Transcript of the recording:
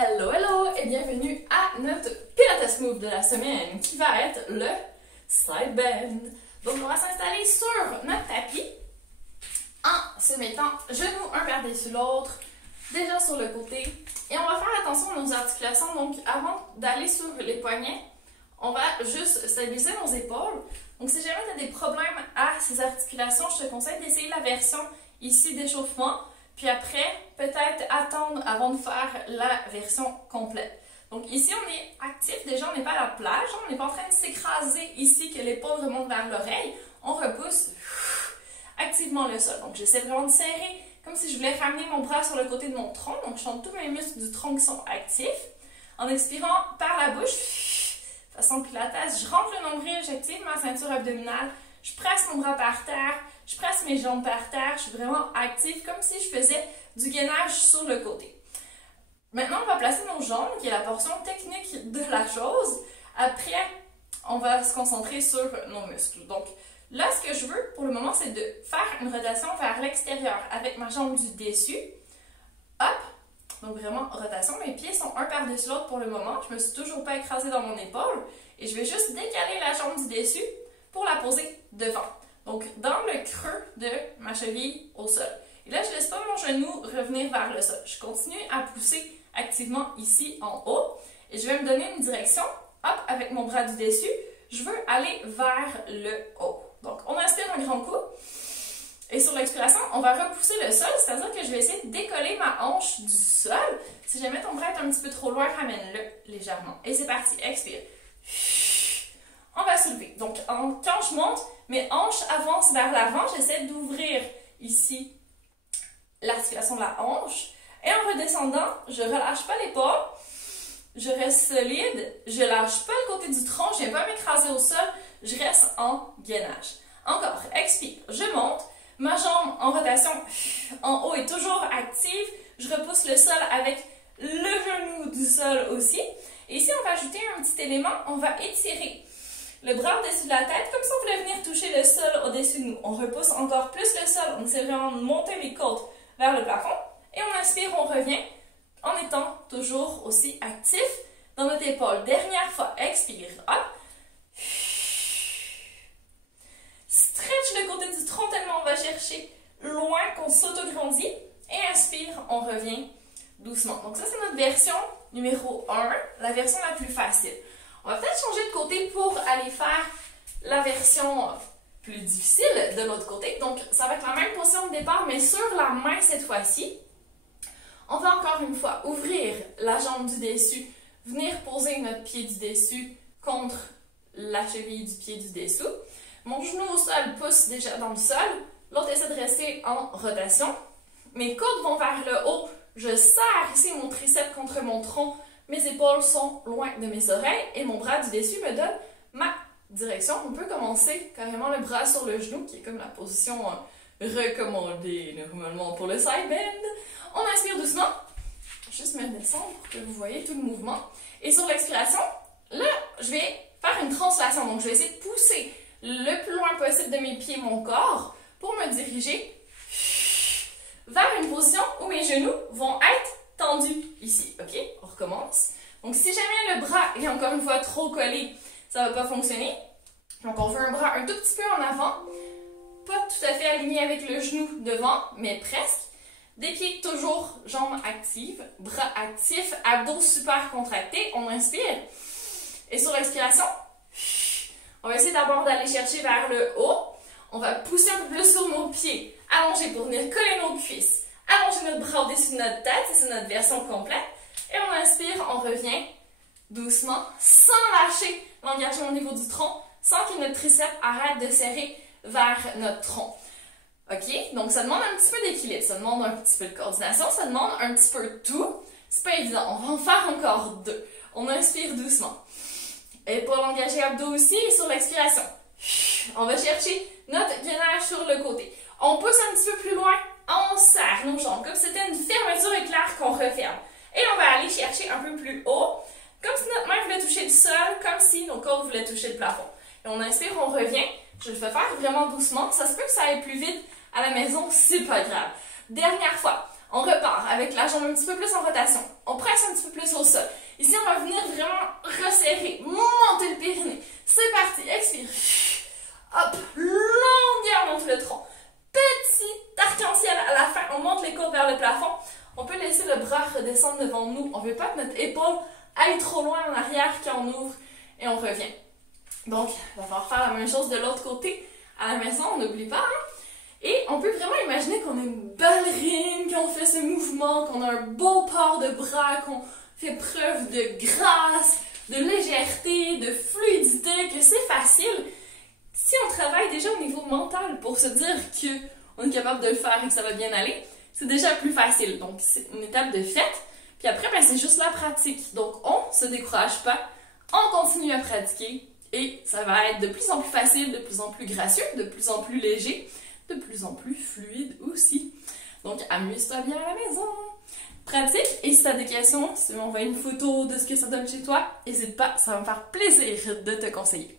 Hello, hello et bienvenue à notre Pilates Move de la semaine qui va être le side bend. Donc on va s'installer sur notre tapis en se mettant genoux un par-dessus l'autre, déjà sur le côté. Et on va faire attention à nos articulations. Donc avant d'aller sur les poignets, on va juste stabiliser nos épaules. Donc si jamais tu as des problèmes à ces articulations, je te conseille d'essayer la version ici d'échauffement. Puis après, peut-être attendre avant de faire la version complète. Donc ici, on est actif. Déjà, on n'est pas à la plage. On n'est pas en train de s'écraser ici, que l'épaule remonte vers l'oreille. On repousse activement le sol. Donc j'essaie vraiment de serrer comme si je voulais ramener mon bras sur le côté de mon tronc. Donc je sens tous mes muscles du tronc qui sont actifs. En expirant par la bouche, façon pilates, je rentre le nombril, j'active ma ceinture abdominale. Je presse mon bras par terre. Je presse mes jambes par terre, je suis vraiment active, comme si je faisais du gainage sur le côté. Maintenant, on va placer nos jambes, qui est la portion technique de la chose. Après, on va se concentrer sur nos muscles. Donc, là, ce que je veux pour le moment, c'est de faire une rotation vers l'extérieur avec ma jambe du dessus. Hop! Donc, vraiment, rotation. Mes pieds sont un par-dessus l'autre pour le moment. Je ne me suis toujours pas écrasée dans mon épaule. Et je vais juste décaler la jambe du dessus pour la poser devant. Donc, dans le creux de ma cheville au sol. Et là, je ne laisse pas mon genou revenir vers le sol. Je continue à pousser activement ici en haut. Et je vais me donner une direction. Hop, avec mon bras du dessus, je veux aller vers le haut. Donc, on inspire un grand coup. Et sur l'expiration, on va repousser le sol. C'est-à-dire que je vais essayer de décoller ma hanche du sol. Si jamais ton bras est un petit peu trop loin, ramène-le légèrement. Et c'est parti. Expire. On va soulever. Donc, quand je monte, mes hanches avancent vers l'avant. J'essaie d'ouvrir ici l'articulation de la hanche. Et en redescendant, je ne relâche pas l'épaule. Je reste solide. Je ne lâche pas le côté du tronc. Je ne viens pas m'écraser au sol. Je reste en gainage. Encore. Expire. Je monte. Ma jambe en rotation en haut est toujours active. Je repousse le sol avec le genou du sol aussi. Et ici, on va ajouter un petit élément. On va étirer le bras au-dessus de la tête, comme si on voulait venir toucher le sol au-dessus de nous. On repousse encore plus le sol. On essaie vraiment de monter les côtes vers le plafond. Et on inspire, on revient en étant toujours aussi actif dans notre épaule. Dernière fois, expire. Hop. Stretch le côté du tronc tellement on va chercher loin qu'on s'autograndit. Et inspire, on revient doucement. Donc ça, c'est notre version numéro 1, la version la plus facile. On va peut-être changer de côté pour aller faire la version plus difficile de l'autre côté. Donc, ça va être la même position de départ, mais sur la main cette fois-ci. On va encore une fois ouvrir la jambe du dessus, venir poser notre pied du dessus contre la cheville du pied du dessous. Mon genou au sol pousse déjà dans le sol. L'autre essaie de rester en rotation. Mes coudes vont vers le haut. Je serre ici mon triceps contre mon tronc. Mes épaules sont loin de mes oreilles et mon bras du dessus me donne ma direction. On peut commencer carrément le bras sur le genou, qui est comme la position recommandée normalement pour le side bend. On inspire doucement. Juste me descendre pour que vous voyez tout le mouvement. Et sur l'expiration, là, je vais faire une translation. Donc, je vais essayer de pousser le plus loin possible de mes pieds mon corps pour me diriger vers une position où mes genoux vont être tendus ici. OK? On recommence. Donc, si jamais le bras est encore une fois trop collé, ça ne va pas fonctionner. Donc, on veut un bras un tout petit peu en avant. Pas tout à fait aligné avec le genou devant, mais presque. Des pieds toujours, jambes actives, bras actifs, abdos super contractés. On inspire. Et sur l'expiration, on va essayer d'abord d'aller chercher vers le haut. On va pousser un peu plus sur nos pieds, allongés pour venir coller nos cuisses. Allonger notre bras au-dessus de notre tête, c'est notre version complète. Et on inspire, on revient doucement, sans lâcher l'engagement au niveau du tronc, sans que notre triceps arrête de serrer vers notre tronc. OK? Donc, ça demande un petit peu d'équilibre, ça demande un petit peu de coordination, ça demande un petit peu de tout. C'est pas évident, on va en faire encore 2. On inspire doucement. Épaules engagées, abdos aussi, et sur l'expiration, on va chercher notre gainage sur le côté. On pousse un petit peu plus loin. On serre nos jambes comme si c'était une fermeture éclair qu'on referme. Et on va aller chercher un peu plus haut, comme si notre main voulait toucher le sol, comme si nos côtes voulaient toucher le plafond. Et on inspire, on revient. Je le fais faire vraiment doucement. Ça se peut que ça aille plus vite à la maison, c'est pas grave. Dernière fois, on repart avec la jambe un petit peu plus en rotation. On presse un petit peu plus bras redescendent devant nous. On veut pas que notre épaule aille trop loin en arrière quand on ouvre et on revient. Donc, il va falloir faire la même chose de l'autre côté. À la maison, on n'oublie pas, hein? Et on peut vraiment imaginer qu'on est une ballerine, qu'on fait ce mouvement, qu'on a un beau port de bras, qu'on fait preuve de grâce, de légèreté, de fluidité, que c'est facile. Si on travaille déjà au niveau mental pour se dire qu'on est capable de le faire et que ça va bien aller, c'est déjà plus facile. Donc, c'est une étape de fait. Puis après, ben, c'est juste la pratique. Donc, on se décourage pas, on continue à pratiquer et ça va être de plus en plus facile, de plus en plus gracieux, de plus en plus léger, de plus en plus fluide aussi. Donc, amuse-toi bien à la maison. Pratique, et si tu as des questions, si tu m'envoies une photo de ce que ça donne chez toi, n'hésite pas, ça va me faire plaisir de te conseiller.